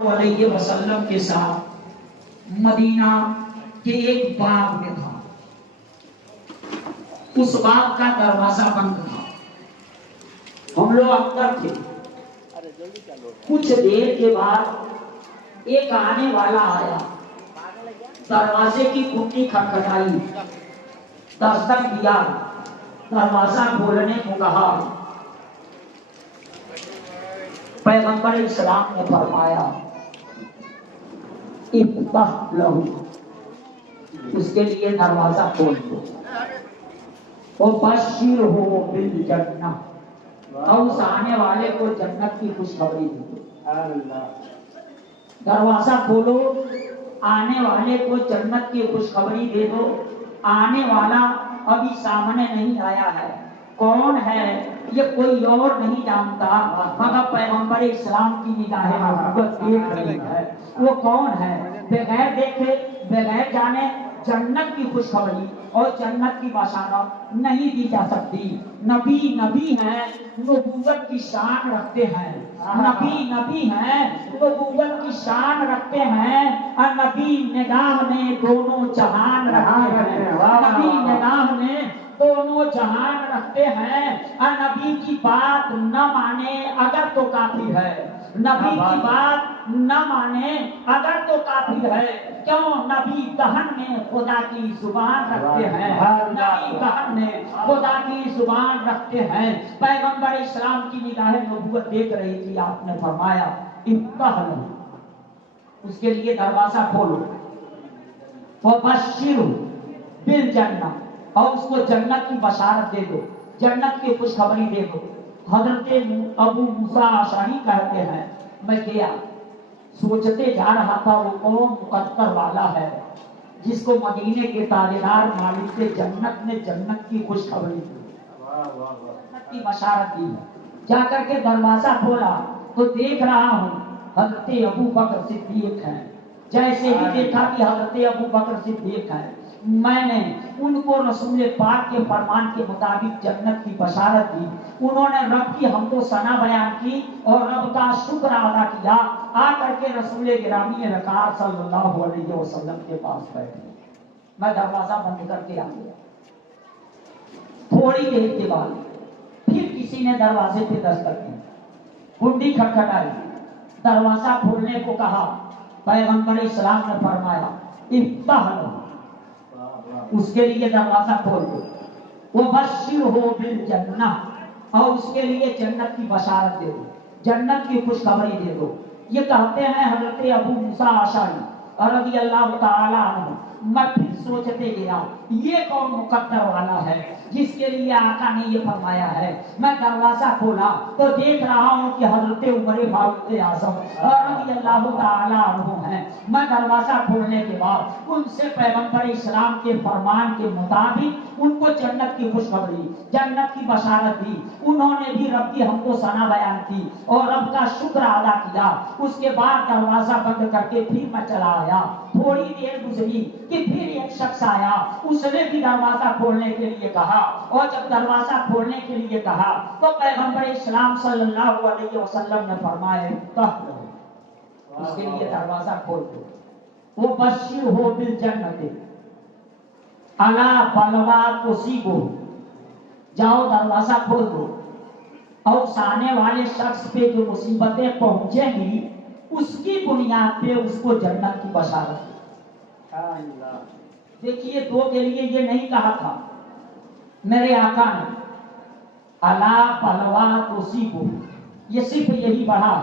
علیہ وسلم کے ساتھ مدینہ کے ایک باغ میں تھا. اس باغ کا دروازہ بند تھا. ہم لوگ اندر تھے. کچھ دیر کے بعد ایک آنے والا آیا. دروازے کی کنڈی کھٹکھٹائی. دستک دیا. دروازہ کھولنے کو کہا. پیغمبر اسلام نے فرمایا افتح لہو، اس کے لیے دروازہ کھول دو. وبشرہ بالجنہ، اور اس آنے والے کو جنت کی خوشخبری دو. دروازہ کھولو، آنے والے کو جنت کی خوشخبری دے دو. آنے والا ابھی سامنے نہیں آیا ہے. کون ہے یہ کوئی اور نہیں جانتا مگر پیغمبر اسلام کی نگاہ نبوت دیکھ رہی ہے. وہ کون ہے؟ بغیر دیکھے بغیر جانے جنت کی خوشخبری اور جنت کی بشارت نہیں دی جا سکتی. نبی نبی ہیں، نبوت کی شان رکھتے ہیں. نبی نبی ہیں، نبوت کی شان رکھتے ہیں. اور نبی نگاہ میں دونوں جہان رکھتے ہیں. نبی نگاہ میں دونوں جہان رکھتے ہیں. اور نبی کی بات نہ مانے اگر تو کافر ہے. نبی کی بات نہ مانے اگر تو کافر ہے. کیوں؟ نبی دہن میں خدا کی زبان رکھتے ہیں. نبی دہن میں خدا کی زبان رکھتے ہیں. پیغمبر اسلام کی نگاہ نبوت دیکھ رہی تھی. آپ نے فرمایا افتح لہو، اس کے لیے دروازہ کھولو. وبشرہ بالجنہ، اور اس کو جنت کی بشارت دے دو، جنت کی خوشخبری دے دو. حضرت ابو موسیٰ اشعری کہتے ہیں میں گیا سوچتے جا رہا تھا وہ کون مقدر والا ہے جس کو مدینے کے تاجدار مالک کے جنت نے جنت کی خوشخبری دی، جنت کی بشارت دی. جا کر کے دروازہ کھولا تو دیکھ رہا ہوں حضرت ابو بکر صدیق ہیں. جیسے ہی دیکھا کہ حضرت ابو بکر صدیق ہیں، میں نے ان کو رسول پاک کے فرمان کے مطابق جنت کی بشارت دی. انہوں نے رب کی حمد و ثنا بیان کی اور رب کا شکر ادا کیا. آ کر کے رسول گرامی وقار صلی اللہ علیہ وسلم کے پاس بیٹھے. میں دروازہ بند کر کے آ گیا. تھوڑی دیر کے بعد پھر کسی نے دروازے پہ دستک دی. کنڈی کھٹکھٹائی. دروازہ کھولنے کو کہا. پیغمبر اسلام نے فرمایا افتح لہو، اس کے لیے دروازہ کھول دو. وبشرہ بالجنہ، اور اس کے لیے جنت کی بشارت دے دو، جنت کی خوشخبری دے دو. یہ کہتے ہیں حضرت ابو موسیٰ اشعری رضی اللہ تعالی عنہ. میں پھر سوچتے گیا یہ کون مقدر والا ہے جس کے لیے آقا نے یہ فرمایا ہے. میں دروازہ کھولا تو دیکھ رہا ہوں کہ حضرت عمر فاروق اعظم رضی اللہ تعالی عنہ ہیں. میں دروازہ کھولنے کے بعد ان سے پیغمبر اسلام کے فرمان کے مطابق ان کو جنت کی خوشخبری، جنت کی بشارت دی. انہوں نے بھی رب کی حمد و ثنا بیان کی اور رب کا شکر ادا کیا. اس کے بعد دروازہ بند کر کے پھر میں چلا آیا. تھوڑی دیر گزری کہ پھر ایک شخص آیا. اس نے بھی دروازہ کھولنے کے لیے کہا اور جب دروازہ کھولنے کے لیے کہا تو پیغمبر اسلام صلی اللہ علیہ وسلم نے فرمایا افتح لہو، اس کے لیے دروازہ کھول دو. وبشرہ بالجنہ الا بلوا تصیبہ، جاؤ دروازہ کھول دو اور اس آنے والے شخص پہ جو مصیبتیں پہنچیں گی اس کی بنیاد پہ اس کو جنت کی بشارت. دیکھیے دو کے لیے یہ نہیں کہا تھا میرے آقا نے الا بلوا تصیبہ، یہ صرف یہی پڑھا.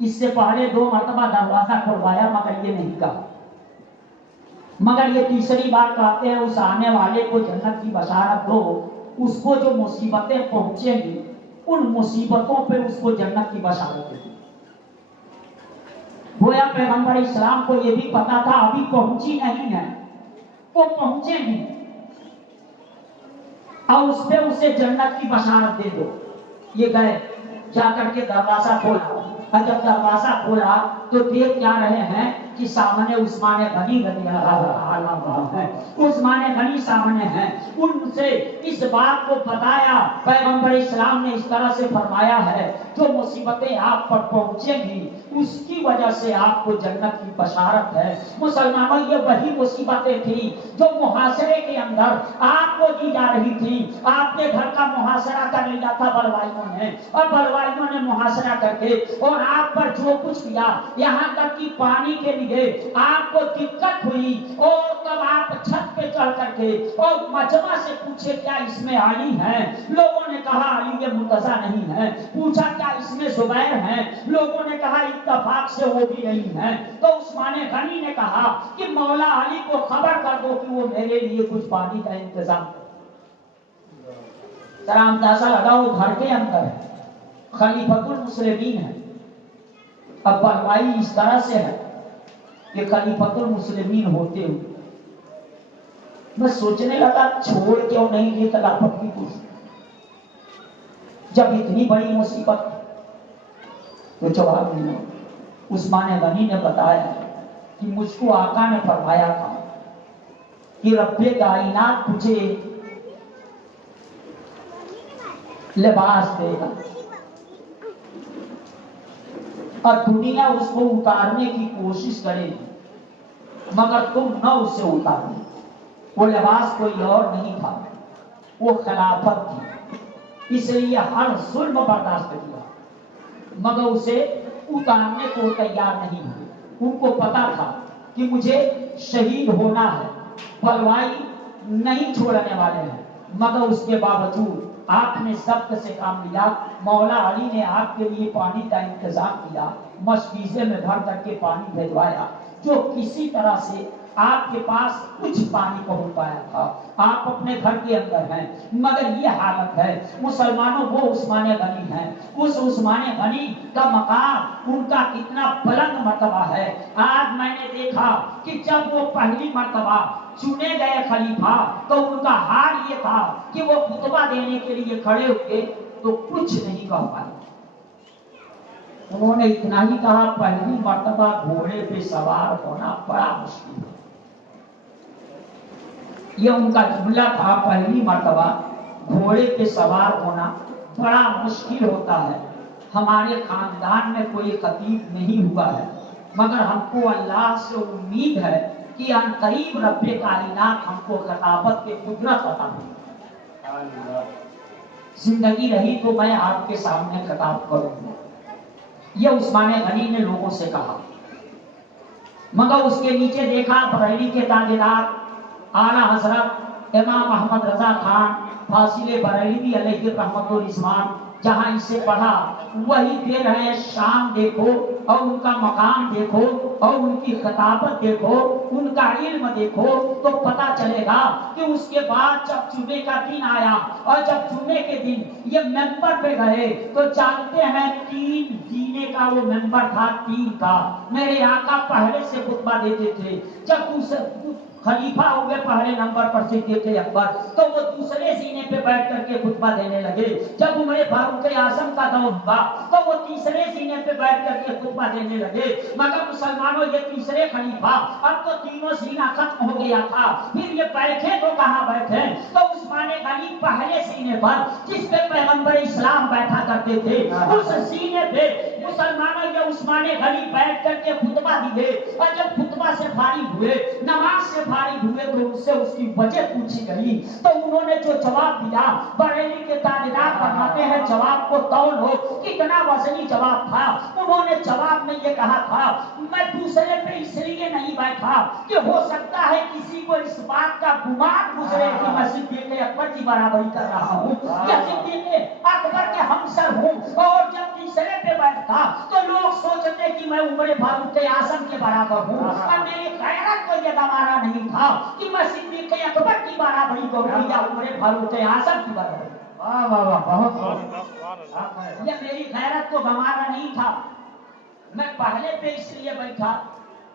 اس سے پہلے دو مرتبہ دروازہ کھلوایا مگر یہ نہیں کہا. مگر یہ تیسری بار کہتے ہیں اس آنے والے کو جنت کی بشارت دو، اس کو جو مصیبتیں پہنچیں گی ان مصیبتوں پہ اس کو جنت کی بشارت دے. گویا پیغمبر اسلام کو یہ بھی پتا تھا ابھی پہنچی نہیں ہے، وہ پہنچیں گی اور اس پہ اسے جنت کی بشارت دے دو. یہ گئے جا کر کے دروازہ کھولا. اور جب دروازہ کھولا تو دیکھ کیا رہے ہیں کہ سامنے عثمان غنی رضی اللہ عنہ ہیں. عثمان غنی سامنے ہیں. ان سے اس بات کو بتایا. پیغمبر اسلام نے اس طرح سے فرمایا ہے جو مصیبتیں آپ پر پہنچیں گی اس کی وجہ سے آپ کو جنت کی بشارت ہے۔ مسلمانوں یہ وہی مصیبتیں تھیں جو محاصرے کے اندر آپ کو دی جا رہی تھی۔ آپ کے گھر کا محاصرہ کر لیا تھا بلوائیوں نے، اور بلوائیوں نے محاصرہ کر کے اور آپ پر جو کچھ کیا، یہاں تک کہ پانی کے لیے آپ کو دقت ہوئی، اور تب آپ چھت پہ چڑھ کر کے اور مجمع سے پوچھے کیا اس میں علی ہے؟ لوگوں نے کہا علی مرتضیٰ نہیں ہے۔ پوچھا کیا اس میں زبیر ہیں؟ لوگوں نے کہا اتفاق سے وہ بھی نہیں ہے۔ تو عثمان غنی نے کہا کہ مولا علی کو خبر کر دو کہ وہ میرے لیے کچھ پانی کا انتظام کرے۔ ذرا اندازہ لگاؤ، گھر کے اندر ہے، خلیفۃ المسلمین ہے، اب بلوائی اس طرح سے ہے کہ خلیفۃ المسلمین ہوتے ہوئے میں سوچنے لگا چھوڑ کیوں نہیں یہ خلافت کی کوشش، جب اتنی بڑی مصیبت تو جواب ملا۔ عثمان غنی نے بتایا کہ مجھ کو آقا نے فرمایا تھا کہ رب کائنات تجھے لباس دے گا اور دنیا اس کو اتارنے کی کوشش کرے گی، مگر تم نہ اسے اتارو۔ وہ لباس کوئی اور نہیں تھا، وہ خلافت تھی، اس لیے ہر ظلم برداشت کیا مگر اسے اتارنے کو تیار نہیں ہوئے۔ ان کو پتا تھا کہ مجھے شہید ہونا ہے، بلوائی نہیں چھوڑنے والے ہیں، مگر اس کے باوجود آپ نے ضبط سے کام لیا۔ مولا علی نے آپ کے لیے پانی کا انتظام کیا، مشکیزے میں بھر کر کے پانی بھجوایا، جو کسی طرح سے آپ کے پاس کچھ پانی پہنچ پایا تھا۔ آپ اپنے گھر کے اندر ہیں، مگر یہ حالت ہے مسلمانوں، وہ عثمان غنی ہیں، اس عثمان غنی کا مقام ان کا کتنا بلند مرتبہ ہے۔ آج میں نے دیکھا کہ جب وہ پہلی مرتبہ چنے گئے خلیفہ تو ان کا حال یہ تھا کہ وہ خطبہ دینے کے لیے کھڑے ہوئے تو کچھ نہیں کہہ پائے۔ انہوں نے اتنا ہی کہا پہلی مرتبہ گھوڑے پہ سوار ہونا بڑا مشکل ہے۔ یہ ان کا جملہ تھا، پہلی مرتبہ گھوڑے پہ سوار ہونا بڑا مشکل ہوتا ہے۔ ہمارے خاندان میں کوئی خطیب نہیں ہوا ہے، مگر ہم کو اللہ سے امید ہے کہ ان قریب رب کائنات ہم کو خطابت کے قدرت عطا ہوگی۔ زندگی رہی تو میں آپ کے سامنے خطاب کروں گا۔ یہ عثمان غنی نے لوگوں سے کہا، مگر اس کے نیچے دیکھا بریلی کے تاجدار اعلیٰ حضرت امام احمد رضا خان فاصل بریلوی علیہ رحمت و رضوان جہاں اسے پڑھا وہی دے رہے ہیں۔ شان دیکھو اور ان کا مقام دیکھو اور ان کی خطابت دیکھو، ان کا علم دیکھو تو پتا چلے گا کہ اس کے بعد جب جمعے کا دن آیا اور جب جمعے کے دن یہ ممبر پہ گئے تو جانتے ہیں 3 زینے کا وہ ممبر تھا، 3 کا۔ میرے آقا پہلے سے خطبہ دیتے تھے، جب خلیفہ ہوئے پہلے نمبر پر صدیق اکبر تو وہ دوسرے زینے پہ بیٹھ کر کے خطبہ دینے لگے۔ جب عمر فاروق اعظم کا دور ہوا تو وہ تیسرے زینے پہ بیٹھ کر کے خطبہ دینے لگے۔ مگر مسلمانوں یہ تیسرے خلیفہ، اب تو تینوں زینہ ختم ہو گیا تھا، پھر یہ بیٹھے تو کہاں بیٹھے؟ تو عثمان غنی پہلے زینے پر جس پہ پیغمبر اسلام بیٹھا کرتے تھے اس زینے پہ مسلمانوں یہ عثمان غنی بیٹھ کر کے خطبہ دیے، اور جب خطبہ سے فارغ ہوئے، نماز سے فارغ ہوئے تو ان سے اس کی وجہ پوچھی گئی تو انہوں نے جو جواب دیا، بریلی کے تاجدار فرماتے ہیں جواب کو تول ہو، کتنا وزنی جواب تھا۔ انہوں نے جواب میں یہ کہا تھا میں دوسرے پہ اس لیے نہیں بیٹھا کہ ہو سکتا ہے کسی کو اس بات کا گمان گزرے کہ میں صدیق اکبر کی برابری کر رہا ہوں یا صدیق اکبر کے ہمسر ہوں، اور جب تیسرے پہ بیٹھتا تو لوگ سوچتے کہ میں عمر فاروق اعظم کے برابر ہوں، اور میری غیرت کو یہ گوارا نہیں تھا کہ میں صدیق اکبر کی برابری کروں یا عمر فاروق اعظم کی برابری۔ یہ میری غیرت کو گوارا نہیں تھا۔ میں پہلے پہ اس لیے بیٹھا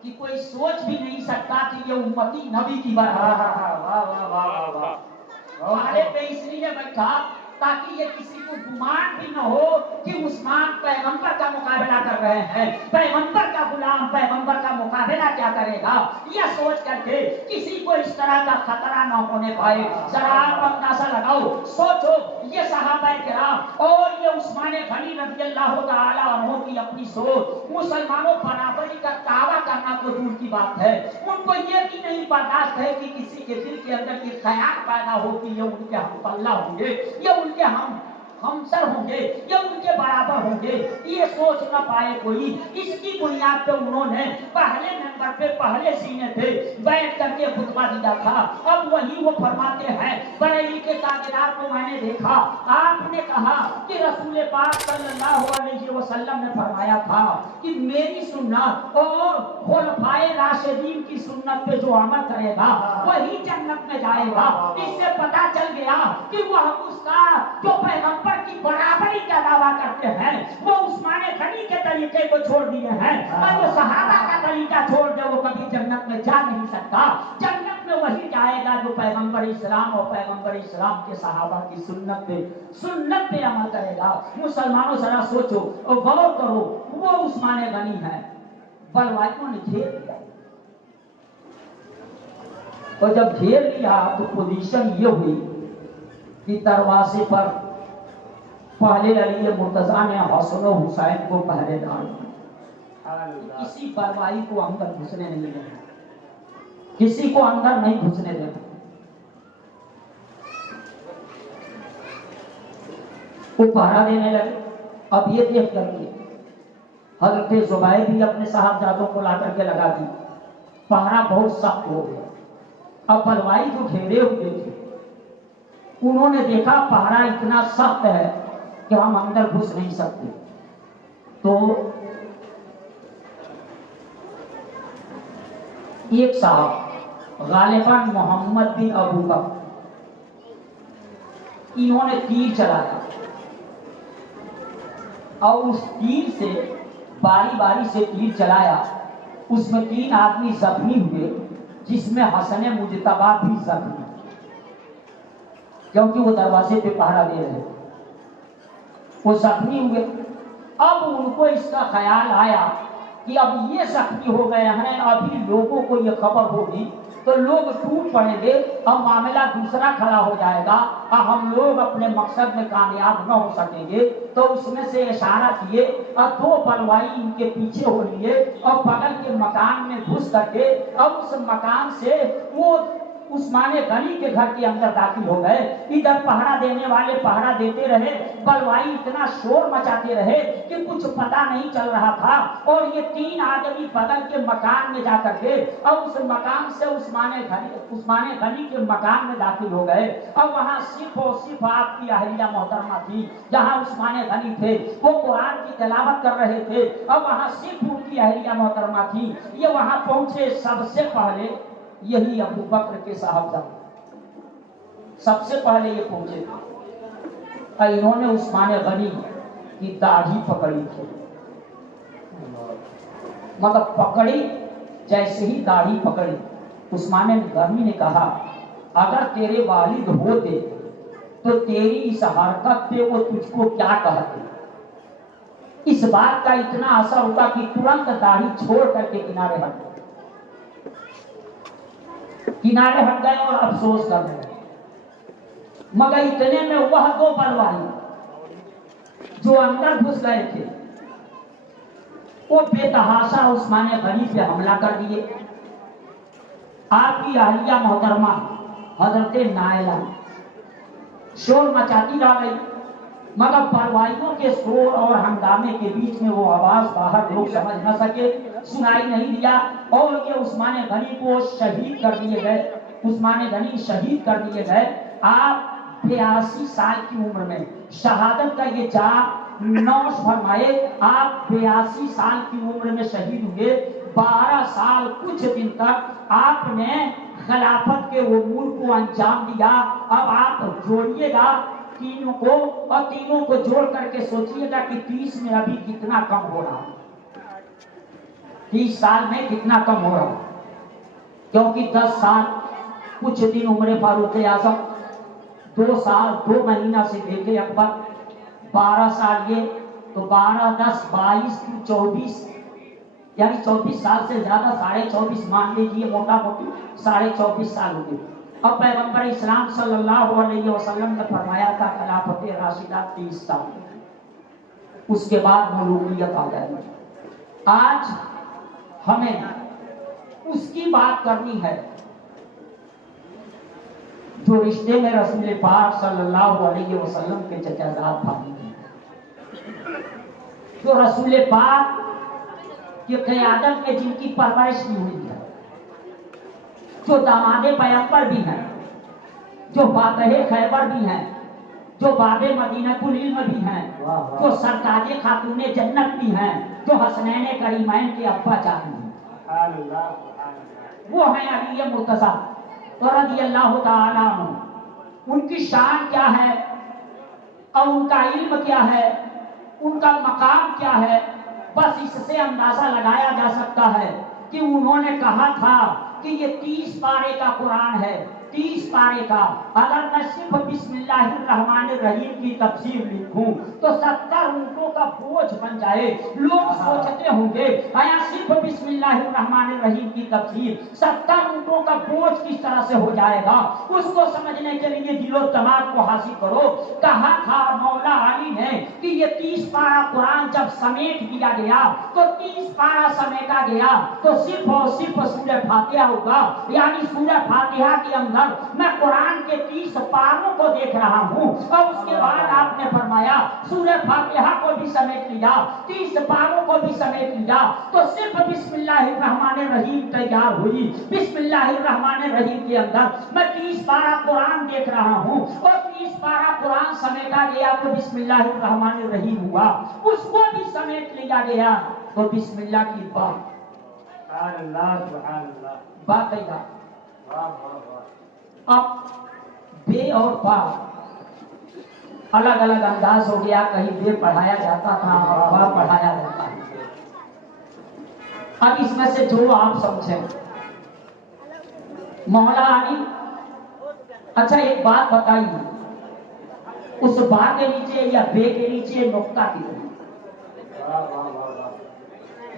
کہ کوئی سوچ بھی نہیں سکتا کہ یہ امتی نبی کی برابری۔ پہلے پہ اس لیے بیٹھا تاکہ یہ کسی کو گمان بھی نہ ہو کہ عثمان پیغمبر کا مقابلہ کر رہے ہیں، پیغمبر کا غلام پیغمبر کا مقابلہ کیا کرے گا، یہ سوچ کر کے کسی کو اس طرح کا خطرہ نہ ہونے پائے۔ ذرا آپ اندازہ لگاؤ، سوچو یہ صحابہ کرام اور یہ عثمان غنی رضی اللہ تعالی عنہ کی اپنی سوچ، مسلمانوں برابری کا دعویٰ کرنا تو دور کی بات ہے، ان کو یہ بھی نہیں برداشت ہے کہ کسی کے دل کے اندر یہ خیال پیدا ہو کہ یہ ان کے ہم پلہ ہوں گے، یہ ان کے ہمسر ہوں گے، یہ ان کے برابر ہوں گے، یہ سوچ نہ پائے کوئی۔ اس کی بنیاد پہ انہوں نے پہلے نمبر پہ پہلے سینے پہ بیٹھ کر کے خطبہ دیا تھا۔ اب وہی وہ فرماتے ہیں، بریلی کے تاجدار کو میں نے دیکھا، آپ نے کہا کہ رسول پاک صلی اللہ علیہ وسلم نے فرمایا تھا کہ میری سنت اور خلفائے راشدین کی سنت پہ جو عمل کرے گا وہی جنت میں جائے گا۔ اس سے پتا چل گیا کہ وہ اس کا جو پیغمبر کی برابری کا دعویٰ کرتے ہیں وہ عثمان غنی کے طریقے کو چھوڑ دیے ہیں، اور جو صحابہ کا طریقہ چھوڑ دے وہ کبھی جنت میں جا نہیں سکتا۔ جنت میں وہی جائے گا جو پیغمبر اسلام اور پیغمبر اسلام کے صحابہ کی سنت پہ عمل کرے گا۔ مسلمانوں ذرا سوچو اور غور کرو، وہ عثمان غنی ہے، بلوائیوں نے گھیر لیا، اور جب گھیر لیا تو پوزیشن یہ ہوئی کہ دروازے پر پہلے علی مرتضیٰ نے حسن و حسین کو پہرے دار دیا، کسی بلوائی کو اندر گھسنے نہیں دینا، کسی کو اندر نہیں گھسنے دینا۔ وہ پہرا دینے لگے۔ اب یہ دیکھ کر کے حضرت زبیر بھی اپنے صاحبزادوں کو لا کر کے لگا دی، پہرا بہت سخت ہو گیا۔ اب بلوائی جو گھیرے ہوئے تھے انہوں نے دیکھا پہرا اتنا سخت ہے کہ ہم اندر گھس نہیں سکتے، تو ایک صاحب غالباً محمد بن ابو بکر، انہوں نے تیر چلایا اور اس تیر سے باری باری سے تیر چلایا، اس میں 3 آدمی زخمی ہوئے، جس میں حسن مجتبیٰ بھی زخمی، کیونکہ وہ دروازے پہ پہرا دے رہے، وہ زخمی ہوئے۔ اب ان کو اس کا خیال آیا کہ اب یہ زخمی ہو گئے ہیں، ابھی لوگوں کو یہ خبر ہوگی تو لوگ ٹوٹ پڑیں گے اور معاملہ دوسرا کھڑا ہو جائے گا اور ہم لوگ اپنے مقصد میں کامیاب نہ ہو سکیں گے۔ تو اس میں سے اشارہ کیے اور 2 بلوائی ان کے پیچھے ہو لیے اور بغل کے مکان میں گھس کر کے اب اس مکان سے وہ عثمان غنی کے گھر کے اندر داخل ہو گئے۔ ادھر پہرا دینے والے پہرا دیتے رہے، بلوائی اتنا شور مچاتے رہے کہ کچھ پتا نہیں چل رہا تھا، اور یہ 3 آدمی بغل کے مکان میں جا کر کے اور اس مکان سے عثمان غنی کے مکان میں داخل ہو گئے، اور وہاں صرف اور صرف آپ کی اہلیہ محترمہ تھی۔ جہاں عثمان غنی تھے وہ قرآن کی تلاوت کر رہے تھے، اور وہاں صرف ان کی اہلیہ محترمہ تھی۔ یہ وہاں پہنچے، سب سے پہلے یہی ابو بکر کے صاحبزادے سب سے پہلے یہ پہنچے تھے، اور انہوں نے عثمان غنی کی داڑھی پکڑی تھی، مگر پکڑی جیسے ہی داڑھی پکڑی، عثمان غنی نے کہا اگر تیرے والد ہوتے تو تیری اس حرکت پہ وہ تجھ کو کیا کہتے۔ اس بات کا اتنا اثر ہوتا کہ ترنت داڑھی چھوڑ کر کے کنارے ہٹ گئے اور افسوس کر رہے، مگر اتنے میں وہ 2 بلوائی جو اندر گھس گئے تھے وہ بے تحاشا عثمان غنی پہ حملہ کر دیے۔ آپ کی اہلیہ محترمہ حضرت نائلہ شور مچاتی رہ گئی، مگر بلوائیوں کے شور اور ہنگامے کے بیچ میں وہ آواز باہر لوگ سمجھ نہ سکے، سنائی نہیں دیا، اور یہ عثمان غنی کو شہید کر دیے گئے۔ عثمان غنی شہید کر دیے گئے۔ آپ 82 سال کی عمر میں شہادت کا یہ جام نوش فرمائے، آپ 82 سال کی عمر میں شہید ہوئے۔ 12 سال کچھ دن تک آپ نے خلافت کے امور کو انجام دیا۔ اب آپ جوڑیے گا تینوں کو، اور تینوں کو جوڑ کر کے سوچیے گا کہ 30 میں ابھی کتنا کم ہو رہا، 30 سال میں کتنا کم ہو رہا، کیونکہ 10 سال کچھ دن عمر فاروق اعظم، 2 سال 2 مہینہ سے دیکھے اکبر، 12 سال یہ تو 12 10 22 24، یعنی 24 سال سے زیادہ 24.5 مان لیجیے موٹا موٹی 24.5 سال ہو گئے. اب پیغمبر اسلام صلی اللہ علیہ وسلم نے فرمایا تھا خلافت راشدہ 30 سال، اس کے بعد ملوکیت آ جائے گی. آج ہمیں اس کی بات کرنی ہے جو رشتے میں رسول پاک صلی اللہ علیہ وسلم کے چچا زاد بھائی ہیں، جو رسول پاک کی قیادت میں جن کی پرورش کی ہوئی ہے، جو داماد پیغمبر بھی ہیں، جو فاتح خیبر بھی ہیں، جو باب مدینۃ العلم بھی ہیں، جو سرتاج خاتون جنت بھی ہیں، جو حسنین کریمین کے ابا جان ہیں، وہ ہیں علی مرتضیٰ رضی اللہ تعالیٰ عنہ. ان کی شان کیا ہے اور ان کا علم کیا ہے، ان کا مقام کیا ہے، بس اس سے اندازہ لگایا جا سکتا ہے کہ انہوں نے کہا تھا کہ یہ 30 پارے کا قرآن ہے، 30 پارے کا. اگر میں صرف بسم اللہ الرحمن الرحیم کی تفسیر لکھوں تو 70 اونٹوں کا بوجھ بن جائے. لوگ سوچتے ہوں گے آیا صرف بسم اللہ الرحمن الرحیم کی تفسیر 70 اونٹوں کا بوجھ کس طرح سے ہو جائے گا. اس کو سمجھنے کے لیے دل و دماغ کو حاصل کرو. کہا تھا مولا علی نے کہ یہ 30 پارہ قرآن جب سمیٹ دیا گیا تو 30 پارہ سمیٹا گیا تو صرف اور صرف سورہ فاتحہ ہوگا. یعنی سورہ فاتحہ کے اندر میں قرآن کے 30 پاروں کو دیکھ رہا ہوں. اور اس کے بعد آپ نے فرمایا سورہ فاتحہ کو بھی سمیٹ لیا، 30 پاروں کو بھی سمیٹ لیا تو صرف بسم اللہ الرحمن الرحیم تیار ہوئی. بسم اللہ الرحمن الرحیم کے اندر میں 30 پارہ قرآن دیکھ رہا ہوں اور 30 پارہ قرآن سمیٹا گیا تو بسم اللہ الرحمن الرحیم ہوا. اس کو بھی سمیٹ لیا گیا تو بسم اللہ کی بات بات ہے. اب بے اور با الگ الگ انداز ہو گیا. کہیں بے پڑھایا جاتا تھا اور با پڑھایا جاتا ہے. اب اس میں سے جو آپ سمجھیں مولا علی. اچھا ایک بات بتائیے، اس با کے نیچے یا بے کے نیچے نقطہ کتنا؟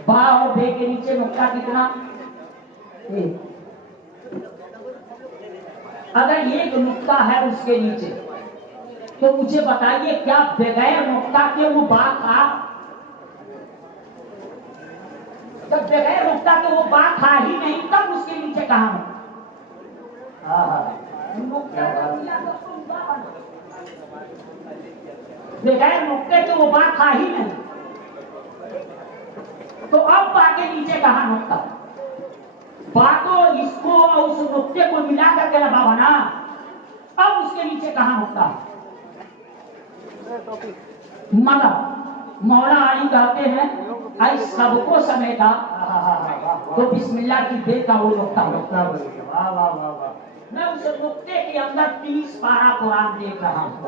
با اور بے کے نیچے نقطہ کتنا؟ اگر ایک نقطہ ہے اس کے نیچے تو مجھے بتائیے کیا بغیر نقطہ کے وہ با تھا؟ جب بغیر نقطہ کے وہ با تھا ہی نہیں تب اس کے نیچے کہاں ہو؟ بغیر نقطے کے وہ با تھا ہی نہیں تو اب با کے نیچے کہاں نقطہ؟ با تو اس کو اور اس نقطے کو ملا کر کے لگا بنا. اب اس کے نیچے کہاں نقطہ؟ مطلب مولا علی کہتے ہیں اے سب کو سمیٹا تو بسم اللہ کی بے کا وہ نقطہ. میں اس نقطے کے اندر 30 پارہ قرآن دیکھ رہا ہوں.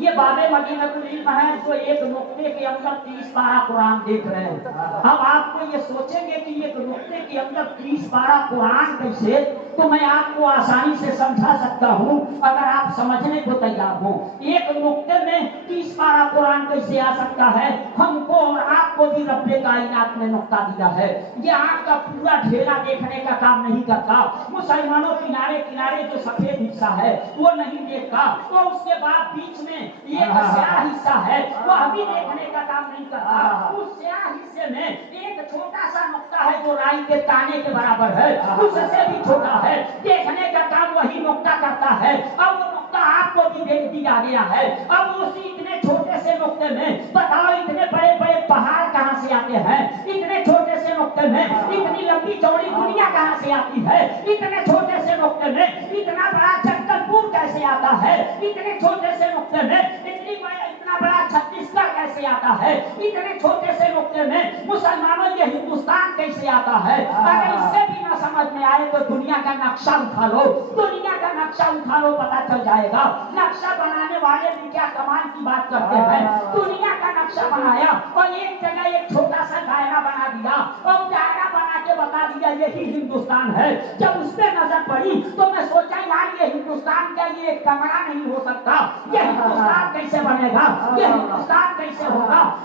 یہ باب مدینۃ العلم ہے جو ایک نقطے کے اندر 30 پارہ قرآن دیکھ رہے ہیں. اب آپ کو یہ سوچیں گے کہ ایک نقطے کے اندر 30 پارہ قرآن کیسے، تو میں آپ کو آسانی سے سمجھا سکتا ہوں اگر آپ سمجھنے کو تیار ہوں. ایک نقطے میں 30 پارہ قرآن کیسے آ سکتا ہے؟ ہم کو اور آپ کو بھی رب کائنات نے نقطہ دیا ہے. یہ آنکھ کا پورا ڈھیرا دیکھنے کا کام نہیں کرتا. مسلمانوں کنارے کنارے جو سفید حصہ ہے وہ نہیں دیکھتا، تو اس کے بعد بیچ میں ایک سیاہ حصہ ہے وہ ابھی دیکھنے کا کام نہیں کرتا. اس سیاہ حصے میں ایک چھوٹا سا نقطہ ہے جو رائی کے تانے کے برابر ہے، اس سے بھی چھوٹا ہے. دیکھنے کا کام وہی نقطہ کرتا ہے. اب وہ نقطہ آپ کو بھی دیکھ دیا گیا ہے. اب اسی اتنے چھوٹے سے نقطے میں بتاؤ اتنے بڑے بڑے پہاڑ کہاں سے آتے ہیں؟ اتنے چھوٹے سے نقطے میں اتنی لمبی چوڑی دنیا کہاں سے آتی ہے؟ اتنے چھوٹے سے نقطے میں اتنا بڑا جنگل پور کیسے آتا ہے؟ اتنے چھوٹے سے نقطے میں اتنا بڑا چھتیس گڑھ کیسے آتا ہے؟ اتنے چھوٹے سے نقطے میں مسلمانوں یہ ہندوستان کیسے آتا ہے؟ اگر اس سے بھی نہ سمجھ میں آئے تو دنیا کا نقشہ اٹھا لو، دنیا کا نقشہ اٹھا لو، پتا چل جائے گا. نقشہ بنانے والے بھی کیا کمال کی بات کرتے ہیں. دنیا کا نقشہ بنایا اور ایک جگہ ایک چھوٹا سا دائرہ بنا دیا اور دائرہ بنا کے بتا دیا یہی ہندوستان ہے. جب اس پہ نظر پڑی تو میں سوچا یار یہ ہندوستان کا یہ ایک کمرہ نہیں ہو سکتا. یہ ہندوستان کیسے بنے گا؟ یہ ہندوستان کیسے ہوگا؟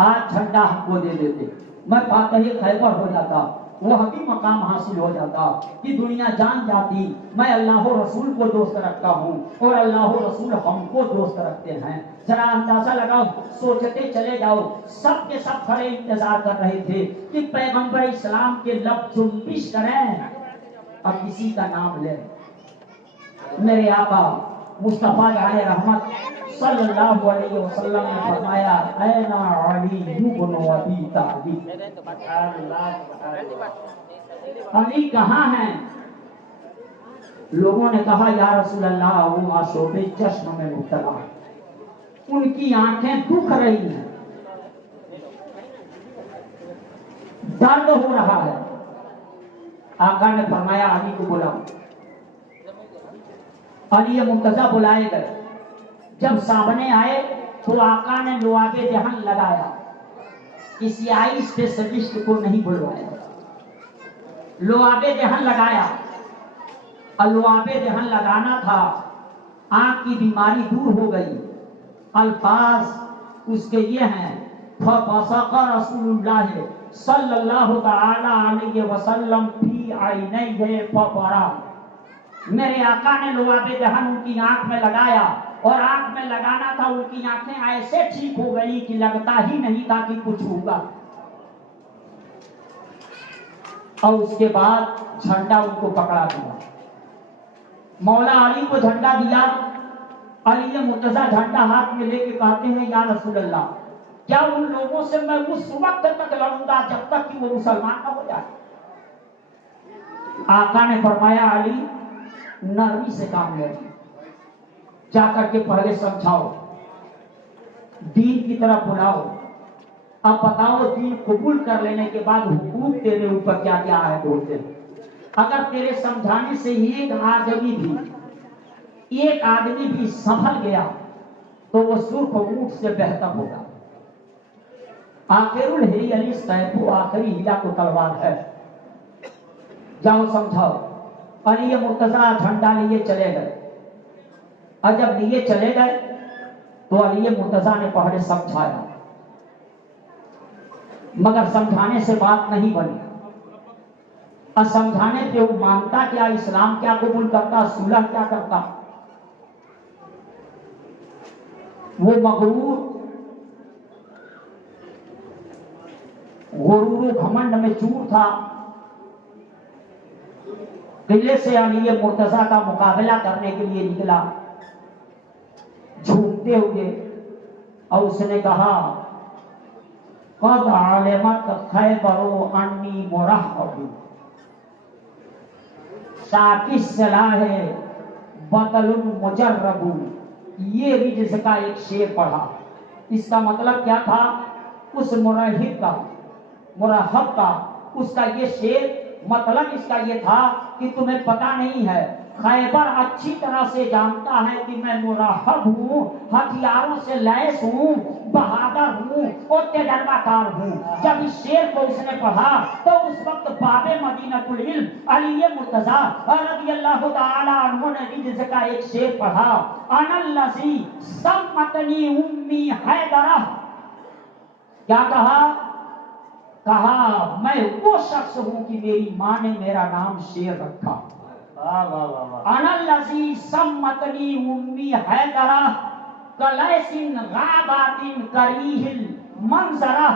آج جھنڈا ہم کو دے دیتے، میں فاتح خیبر ہو جاتا، وہ بھی مقام حاصل ہو جاتا کہ دنیا جان جاتی میں اللہ و رسول کو دوست رکھتا ہوں اور اللہ و رسول ہم کو دوست رکھتے ہیں۔ ذرا اندازہ لگاؤ، سوچتے چلے جاؤ، سب کے سب کھڑے انتظار کر رہے تھے کہ پیغمبر اسلام کے لب جنبش کریں اور کسی کا نام لیں۔ میرے آقا مصطفیٰ علیہ رحمت صلی اللہ علیہ وسلم نے فرمایا اینا علی بن ابی طالب، علی کہاں ہیں؟ لوگوں نے کہا یا رسول اللہ وہ آشوب چشم میں مبتلا، ان کی آنکھیں دکھ رہی ہیں، درد ہو رہا ہے۔ آقا نے فرمایا علی کو بلاؤ۔ علی مرتضیٰ بلائے گئے، جب سامنے آئے تو آقا نے لعاب دہن لگایا، کسی آئی اسپیشلسٹ کو نہیں بلوایا، لعاب دہن لگایا، اور لعاب دہن لگانا تھا، آنکھ کی بیماری دور ہو گئی۔ الفاظ اس کے یہ ہیں فَبَصَقَ رسول اللہ صلی اللہ تعالی علیہ وسلم فی عینیہ فَبَرَا، میرے آقا نے لعاب دہن ان کی آنکھ میں لگایا، اور آنکھ میں لگانا تھا، ان کی آنکھیں ایسے ٹھیک ہو گئی کہ لگتا ہی نہیں تھا کہ کچھ ہوگا۔ اور اس کے بعد جھنڈا ان کو پکڑا دیا، مولا علی کو جھنڈا دیا۔ علی مرتضیٰ جھنڈا ہاتھ میں لے کے کہتے ہیں یا رسول اللہ کیا ان لوگوں سے میں اس وقت تک لڑوں گا جب تک کہ وہ مسلمان نہ ہو جائے؟ آقا نے فرمایا علی نرمی سے کام لے، جا کر کے پہلے سمجھاؤ، دین کی طرف بلاؤ، اب بتاؤ دین قبول کر لینے کے بعد حقوق تیرے اوپر کیا کیا ہے بولتے ہیں۔ اگر تیرے سمجھانے سے ایک آدمی بھی سنبھل گیا تو وہ سرخ اونٹ سے بہتر ہوگا۔ آخر الہی علی سیف، آخری ہیلا کو تلوار ہے، جاؤ سمجھاؤ۔ علی مرتضیٰ جھنڈا لیے چلے گئے، اور جب لیے چلے گئے تو علی مرتضیٰ نے پہلے سمجھایا، مگر سمجھانے سے بات نہیں بنی، اور سمجھانے پہ وہ مانتا کیا، اسلام کیا قبول کرتا، صلح کیا کرتا؟ وہ مغرور غرور و گھمنڈ میں چور تھا، قلعے سے علی مرتضیٰ کا مقابلہ کرنے کے لیے نکلا جھومتے ہوئے، اور اس نے کہا قد علمت خیبر انی مرحب، ساقی سلاح بطل مجرب، یہ رجز کا ایک شعر پڑھا۔ اس کا مطلب کیا تھا؟ اس مرحب کا اس کا یہ شعر مطلب اس کا یہ تھا کہ تمہیں پتا نہیں ہے، خیبر اچھی طرح سے جانتا ہے کہ میں مرحب ہوں، ہتھیاروں سے لیس ہوں، بہادر ہوں اور تجربہ کار ہوں۔ جب اس شعر کو اس نے پڑھا تو اس وقت باب مدینۃ العلم علی مرتضیٰ رضی اللہ تعالی عنہ نے رجز کا ایک شعر پڑھا، انا الذی سمتنی امی حیدرہ۔ کیا کہا میں وہ شخص ہوں کہ میری ماں نے میرا نام شیر رکھا۔ انا الذی سمتنی امی حیدرہ کلیس غابات کریہ المنظرہ۔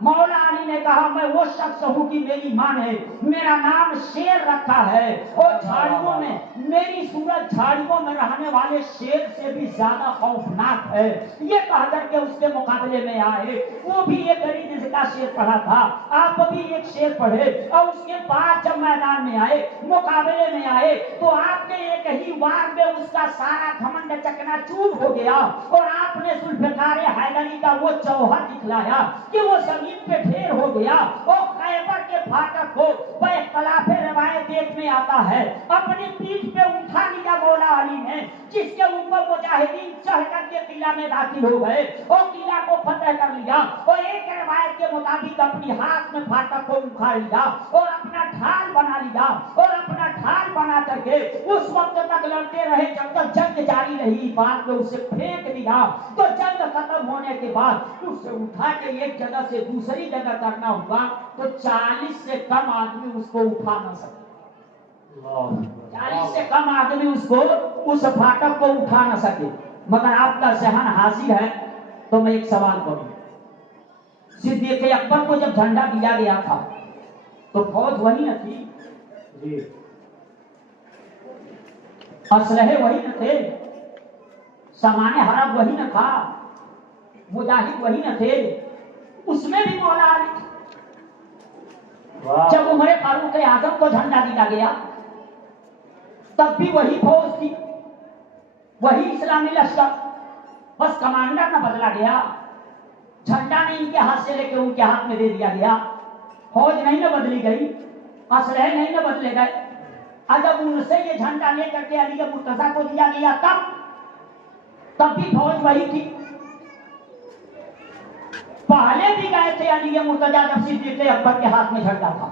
مولا علی نے کہا میں وہ شخص ہوں کہ میری ماں نے میرا نام شیر رکھا ہے، اور جھاڑیوں میں میری صورت جھاڑیوں میں رہنے والے شیر سے بھی زیادہ خوفناک ہے۔ یہ کہہ کر کے اس کے مقابلے میں آئے، وہ بھی ایک غریب کا شیر پڑھا تھا، آپ بھی ایک شیر پڑھے، اور اس کے بعد جب میدان میں آئے، مقابلے میں آئے، تو آپ نے ایک ہی وار میں اس کا سارا گھمنڈ چکنا چور ہو گیا، اور آپ نے ذوالفقار حیدری کا وہ جوہر دکھلایا کہ وہ زمین پہ ڈھیر ہو گیا۔ اور خیبر کے پھاٹک کو وہ اختلاف روایت دیکھنے آتا ہے، اپنی پیٹھ پہ اٹھا لیا مولا علی نے، جس کے اوپر مجاہدین چڑھ کر کے قلعہ میں داخل ہو گئے اور قلعہ کو فتح کر لیا، اور ایک روایت کے مطابق اپنی ہاتھ میں پھاٹک کو اکھاڑ لیا اور اپنا ڈھال بنا لیا، اور اپنا ڈھال بنا کر کے اس وقت تک لڑتے رہے جب تک جنگ جاری رہی. بات میں اسے پھینک دیا تو جنگ ختم ہونے کے بعد اسے اٹھا کے ایک جگہ سے دوسری جگہ کرنا ہوا تو 40 سے کم آدمی اس کو اٹھا نہ سکے. 40 سے کم آدمی اس کو اس پھاٹک کو اٹھا نہ سکے. مگر آپ کا ذہن حاضر ہے تو میں ایک سوال کروں. صدیق اکبر کو جب جھنڈا دیا گیا تھا تو فوج وہی نہ تھی؟ جی اسلحے وہی نہ تھے؟ سامان حرب وہی نہ تھا؟ مجاہد وہی نہ تھے؟ اس میں بھی مولا علی تھے. جب عمر فاروق اعظم کو جھنڈا دیا گیا تب بھی وہی فوج تھی, وہی اسلامی لشکر, بس کمانڈر نہ بدلا گیا. جھنڈا نے ان کے ہاتھ سے لے کے ان کے ہاتھ میں دے دیا گیا. فوج نہیں نہ بدلی گئی, اسلحے نہیں نہ بدلے گئے. جب ان سے یہ جھنڈا لے کر کے علی مرتضیٰ کو دیا گیا تب بھی فوج وہی تھی. پہلے بھی گئے تھے علی مرتضیٰ جب صدیق اکبر کے ہاتھ میں جھنڈا تھا,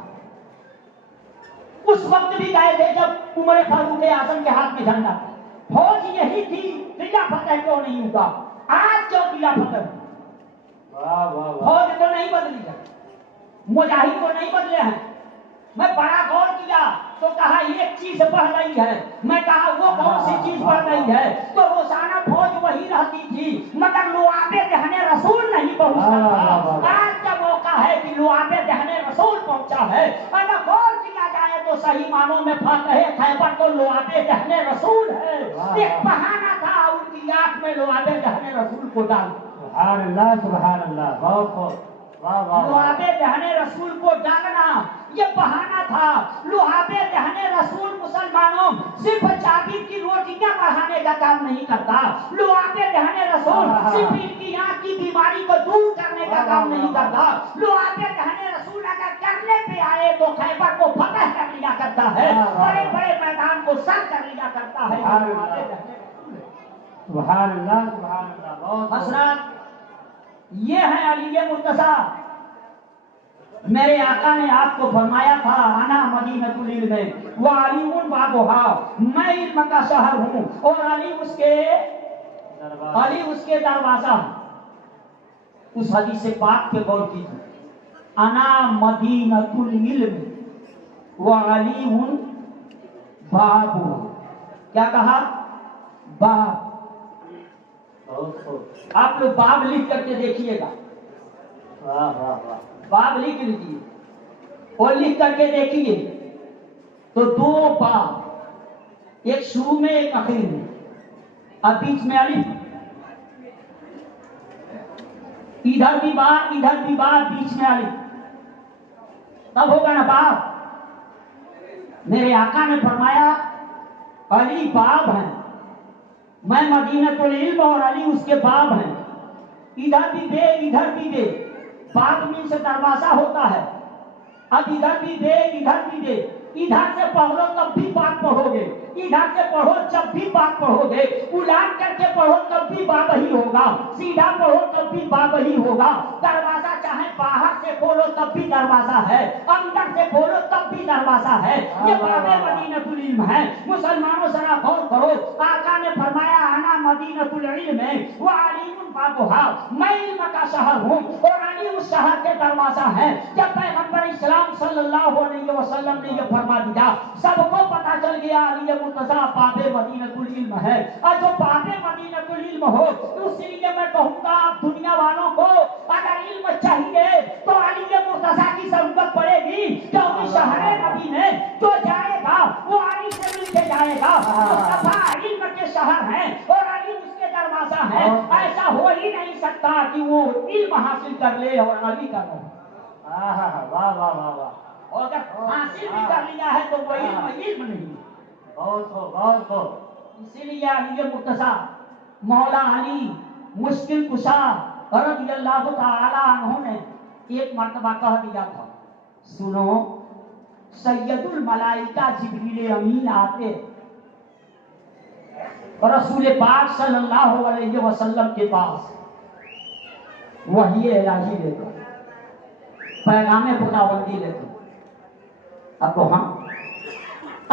اس وقت بھی گئے تھے جب عمر فاروق اعظم کے ہاتھ میں جھنڈا تھا. فوج یہی تھی. قلعہ فتح کیوں نہیں ہوگا؟ آج کیوں قلعہ فتح؟ فوج تو نہیں بدلی ہے, مجاہد تو نہیں بدلے ہیں. میں بڑا غور کیا تو کہا ایک چیز بڑھ رہی ہے. میں کہا وہ کون سی چیز بڑھ رہی ہے؟ تو روزانہ فوج وہی رہتی تھی مگر لعاب دہن رسول نہیں پہنچتا تھا. آج کا موقع ہے کہ لعاب دہن رسول پہنچا ہے. اگر غور کیا جائے تو صحیح معنوں میں فاتح خیبر تو لعاب دہن رسول ہے. ایک بہانہ تھا ان کی آنکھ میں لعاب دہن رسول کو ڈال. سبحان اللہ سبحان اللہ. بہت خوب. لعاب دہن رسول کو ڈالنا یہ بہانہ تھا. لعاب دہن رسول مسلمانوں صرف چابی کی روٹیاں بڑھانے کا کام نہیں کرتا. لعاب دہن رسول صرف ان کی آنکھ کی بیماری کو دور کرنے کا کام نہیں کرتا. لعاب دہن رسول اگر کرنے پہ آئے تو خیبر کو فتح کر لیا کرتا ہے, بڑے بڑے میدان کو سر کر لیا کرتا ہے. سبحان اللہ سبحان اللہ. بہت حضرات یہ ہے علی مرتضیٰ. میرے آقا نے آپ کو فرمایا تھا انا مدینۃ العلم وعلی بابھا, میں علم کا شہر ہوں اور علی اس کے دروازہ. اس حدیث پاک پہ غور کیجیے. انا مدینۃ العلم وعلی بابھا. کیا کہا؟ باب. آپ لوگ باب لکھ کر کے دیکھیے گا. باب لکھ لیجیے اور لکھ کر کے دیکھیے تو 2 باب, ایک شروع میں ایک آخر میں, اب بیچ میں الف. ادھر بھی باب ادھر بھی باب, بیچ میں الف. تب ہوگا نا باب. میرے آقا نے فرمایا علی باب ہیں, میں مدینۃ العلم اور علی اس کے باب ہیں. ادھر بھی دے ادھر بھی دے. باب میں سے دروازہ ہوتا ہے. اب ادھر بھی دے ادھر بھی دے. ادھر سے پڑھو تب بھی بات پڑھو گے, ادھر سے پڑھو جب بھی بات پڑھو گے. الٹ کر کے پڑھو تب بھی باب ہی ہوگا, سیدھا پڑھو تب بھی باب ہی ہوگا. دروازہ چاہے باہر سے کھولو تب بھی دروازہ ہے, اندر سے کھولو تب بھی دروازہ ہے. یہ باب مدینۃ العلم ہے. مسلمانوں ذرا غور کرو. آقا نے فرمایا انا مدینۃ العلم وعلی بابھا, میں علم کا شہر ہوں اور علی اس شہر کے دروازہ ہے. جب پیغمبر اسلام صلی اللہ علیہ وسلم نے یہ فرما دیا سب کو پتا چل گیا علی مرتضیٰ باب مدینۃ العلم ہے. اور جو باب مدینۃ العلم ہو اس لیے میں کہوں گا دنیا والوں کو اگر علم چاہیے تو علی مرتضیٰ کی ضرورت پڑے گی, کیونکہ شہر نبی میں جو جائے گا وہ علی سے مل کے جائے گا. مصطفیٰ علم کے شہر ہیں اور علی اس کے دروازہ ہے. ایسا ہو ہی نہیں سکتا کہ وہ علم حاصل کر لے اور علی کا ہو. واہ واہ واہ واہ. اور اگر حاصل بھی کر لیا ہے تو وہ علم نہیں. بہت ہو بہت ہو. اسی لیے علی مرتضیٰ مولا علی مشکل کشا رضی اللہ تعالی عنہ نے ایک مرتبہ کہہ دیا تھا سنو سید الملائکہ جبریل امین آتے رسول پاک صلی اللہ علیہ وسلم کے پاس وحی الہی لے کر پیغام خداوندی لے کر. اب تو ہم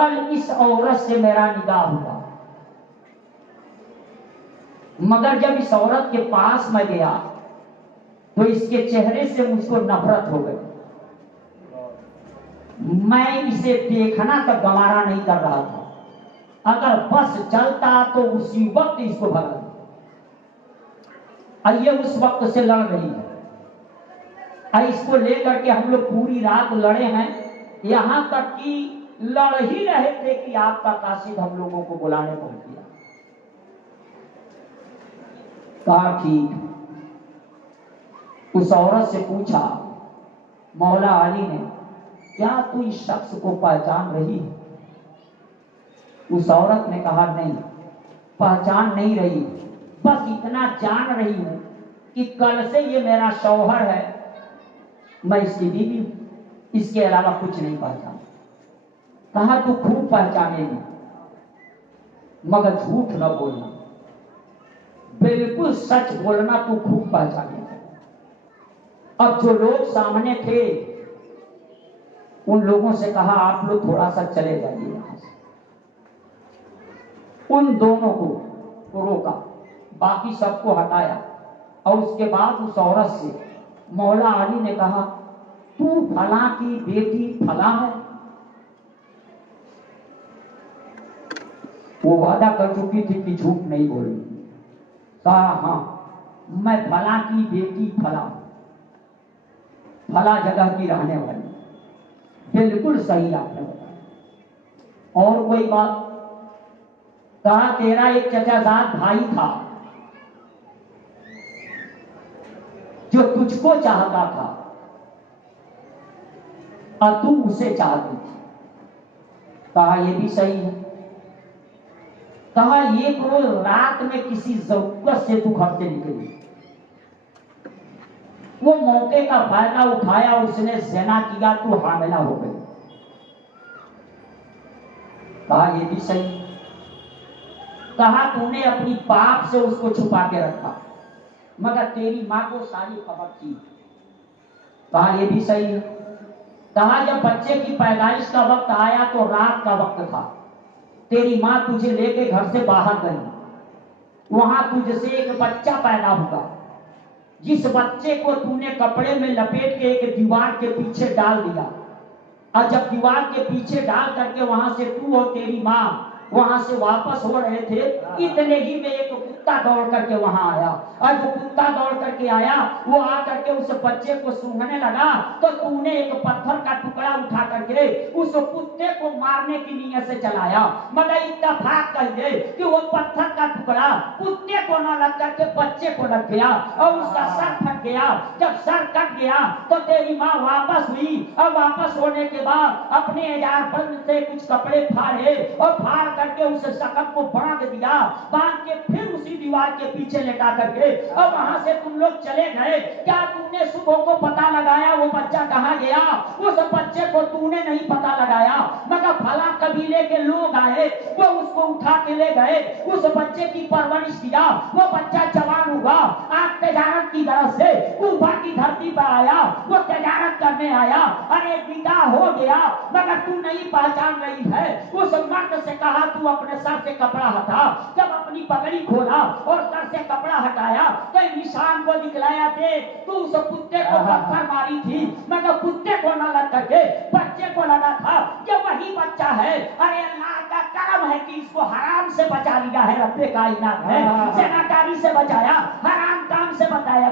کل اس عورت سے میرا نکاح ہوا، مگر جب اس عورت کے پاس میں گیا تو اس کے چہرے سے مجھ کو نفرت ہو گئی، میں اسے دیکھنا تک گوارا نہیں کر رہا تھا، اگر بس چلتا تو اسی وقت اس کو بھگا دیا۔ یہ اس وقت سے لڑ رہی ہے، اس کو لے کر کے ہم لوگ پوری رات لڑے ہیں، یہاں تک کہ لڑ ہی رہے تھے کہ آپ کا قاصد ہم لوگوں کو بلانے پہنچ گیا۔ کہا ٹھیک، اس عورت سے پوچھا مولا علی نے، کیا تو اس شخص کو پہچان رہی ہے؟ اس عورت نے کہا نہیں، پہچان نہیں رہی، بس اتنا جان رہی ہوں کہ کل سے یہ میرا شوہر ہے، میں اس کی بیوی ہوں، اس کے علاوہ کچھ نہیں پہچان۔ کہا تو خوب پہچانے گی، مگر جھوٹ نہ بولنا، بالکل سچ بولنا، تو خوب پہچانے گی۔ اب جو لوگ سامنے تھے ان لوگوں سے کہا آپ لوگ تھوڑا سا چلے جائیے یہاں سے، ان دونوں کو روکا، باقی سب کو ہٹایا، اور اس کے بعد اس عورت سے مولا علی نے کہا تو فلاں کی بیٹی فلاں ہے؟ وہ وعدہ کر چکی تھی کہ جھوٹ نہیں بولے گی، کہا ہاں میں فلاں کی بیٹی فلاں، فلاں جگہ کی رہنے والی، بالکل صحیح آپ نے بتایا۔ اور کوئی بات؟ کہا تیرا ایک چچا زاد بھائی تھا جو تجھ کو چاہتا تھا اور تم اسے چاہتی تھی، کہا یہ بھی صحیح ہے۔ کہا ایک روز رات میں کسی ضرورت سے تو گھر سے نکلی، وہ موقع کا فائدہ اٹھایا، اس نے زنا کیا، تو حاملہ ہو گئی، کہا یہ بھی صحیح۔ کہا تو نے اپنی باپ سے اس کو چھپا کے رکھا، مگر تیری ماں کو ساری خبر تھی، کہا یہ بھی صحیح ہے۔ کہا جب بچے کی پیدائش کا وقت آیا تو رات کا وقت تھا، تیری ماں تجھے لے کے گھر سے باہر گئی، وہاں تجھ سے ایک بچہ پیدا ہوا، جس بچے کو تو نے کپڑے میں لپیٹ کے ایک دیوار کے پیچھے ڈال دیا، اور جب دیوار کے پیچھے ڈال کر کے وہاں سے تو اور تیری ماں وہاں سے واپس ہو رہے تھے، اتنے ہی میں ایک کتا دوڑ کر کے وہاں آیا، اور جو کتا دوڑ کر کے آیا وہ آ کر کے اس بچے کو سونگھنے لگا، تو تو نے ایک پتھر کا ٹکڑا اٹھا کر کے اس کتے کو مارنے کی نیت سے چلایا، مگر اتفاق کر دے کہ وہ پتھر کا ٹکڑا کتے کو نہ لگ کر کے بچے کو لگ گیا اور اس کا سر پھٹ گیا۔ جب سر کٹ گیا تو تیری ماں واپس ہوئی، اور واپس ہونے کے بعد اپنے اجار بند سے کچھ کپڑے پھاڑے اور پھاڑ کر کے اس زخم کو باندھ دیا، باندھ کے پھر اسی دیوار کے پیچھے لٹا کر کے اور وہاں سے تم لوگ چلے گئے۔ کیا تم نے صبح کو پتا لگایا وہ بچہ کہاں گیا؟ اس بچے کو تو نے نہیں پتا لگایا، مگر فلاں قبیلے کے لوگ آئے، وہ اس کو اٹھا کے لے گئے، اس بچے کی پرورش کیا، وہ بچہ جوان ہوا، آج تجارت کی غرض سے کوفہ کی دھرتی پر آیا، وہ تجارت کرنے آیا، ارے نکاح ہو گیا، مگر تو نہیں پہچان رہی ہے۔ اس مرد سے کہا تو اپنے سر سے کپڑا ہٹا، جب اپنی پگڑی کھولا اور سر سے کپڑا ہٹایا تو نشان کو دکھلایا، دیکھ تو اس کتے کو پتھر ماری تھی، مگر کتے کو نہ لگ کر کے بچے کو لگا تھا، یہ وہی بچہ ہے۔ ارے اللہ کا کرم ہے کہ اس کو حرام سے بچا لیا ہے رب کائنات نے، زناکاری سے بچایا، حرام کام سے بچایا،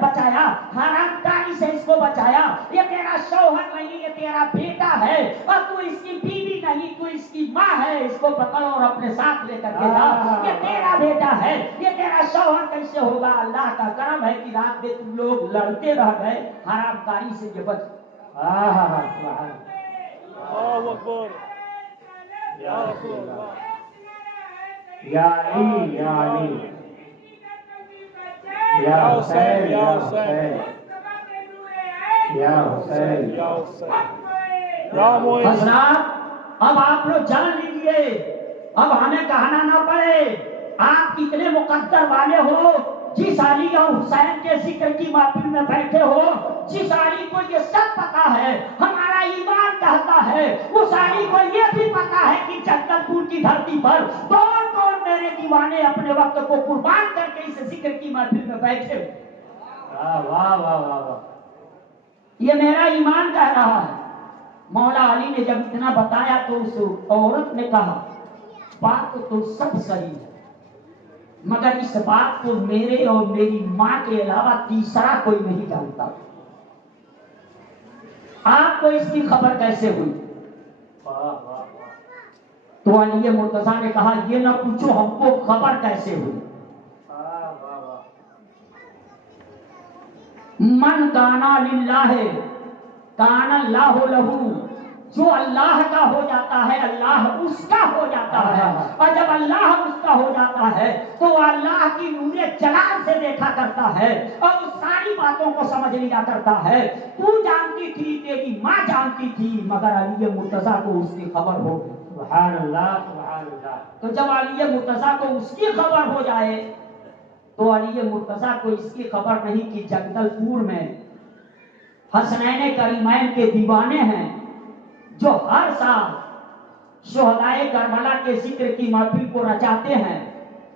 حرام کاری سے اس کو بچایا۔ یہ تیرا شوہر نہیں، یہ تیرا بیٹا ہے، اور تو اس کی بیوی نہیں، تو اس کی ماں ہے، اس کو پکڑ اور اپنے ساتھ لے کر کے جا، یہ تیرا بیٹا ہے، یہ تیرا شوہر کیسے ہوگا؟ اللہ کا کرم ہے کہ رات میں تم لوگ لڑتے رہ گئے، حرام کاری سے یہ بچ۔ اللہ اکبر، یا رسول اللہ، یا علی یا علی، یا یا حسین حسین، یا یا حسین، حسین، یا حسین، یا حسین، یا معین۔ حضرات اب آپ لوگ جان لیجیے، اب ہمیں کہنا نہ پڑے، آپ کتنے مقدر والے ہو، جس علی اور حسین کے ذکر کی محفل میں بیٹھے ہو، جس علی کو یہ سب پتا ہے، ہمارا ایمان کہتا ہے، اس علی کو یہ بھی پتا ہے کہ جنت کی دھرتی پر کون کون میرے دیوانے اپنے وقت کو قربان کر کے اس ذکر کی محفل میں بیٹھے. واہ واہ واہ واہ واہ. یہ میرا ایمان کہہ رہا ہے. مولا علی نے جب اتنا بتایا تو اس عورت نے کہا بات تو سب صحیح ہے مگر اس بات کو میرے اور میری ماں کے علاوہ تیسرا کوئی نہیں جانتا. آپ کو اس کی خبر کیسے ہوئی؟ واہ واہ واہ. تو علی مرتضیٰ نے کہا یہ نہ پوچھو ہم کو خبر کیسے ہوئی. واہ واہ واہ. من کانا للہ کان اللہ لہو. جو اللہ کا ہو جاتا ہے اللہ اس کا ہو جاتا ہے اور جب اللہ اس کا ہو جاتا ہے تو اللہ کی نور جلال سے دیکھا کرتا ہے اور اس ساری باتوں کو سمجھ لیا کرتا ہے. تو جانتی تھی تیری ماں جانتی تھی مگر علی مرتضیٰ کو اس کی خبر ہو گئی. سبحان اللہ سبحان اللہ. تو جب علی مرتضیٰ کو اس کی خبر ہو جائے تو علی مرتضیٰ کو اس کی خبر نہیں کہ جگدل پور میں حسنین کریمین کے دیوانے ہیں جو ہر سال شہدائے کربلا کے ذکر کی محفل کو رچاتے ہیں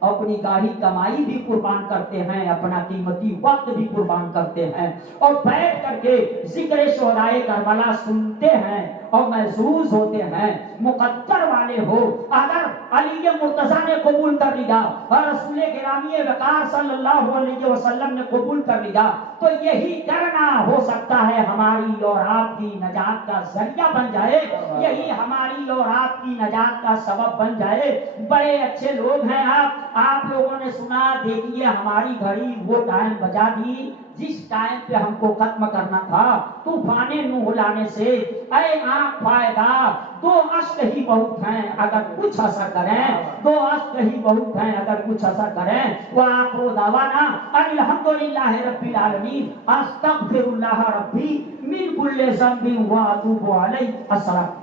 اپنی گاڑی کمائی بھی قربان کرتے ہیں اپنا قیمتی وقت بھی قربان کرتے ہیں اور بیٹھ کر کے ذکر شہدائے کربلا سنتے ہیں اور محسوس ہوتے ہیں. مقدر والے ہو اگر علی مرتضیٰ نے قبول کر لیا اور رسول گرامی وقار صلی اللہ علیہ وسلم نے قبول کر لیا تو یہی کرنا ہو سکتا ہے ہماری اور آپ کی نجات کا ذریعہ بن جائے. یہی ہماری اور آپ کی نجات کا سبب بن جائے. بڑے اچھے لوگ ہیں آپ لوگوں نے سنا دیکھیے ہماری گھڑی وہ ٹائم بجا دی جس ٹائم پہ ہم کو ختم کرنا تھا. طوفان نوح لانے سے اے آنکھ فائدہ 2 اشک ہی بہت ہیں اگر کچھ اثر کریں. 2 اشک ہی بہت ہیں اگر کچھ اثر کریں. وآخر دعوانا ان الحمدللہ رب العالمین استغفر اللہ ربی من کل ذنب واتوب علیہ. السلام.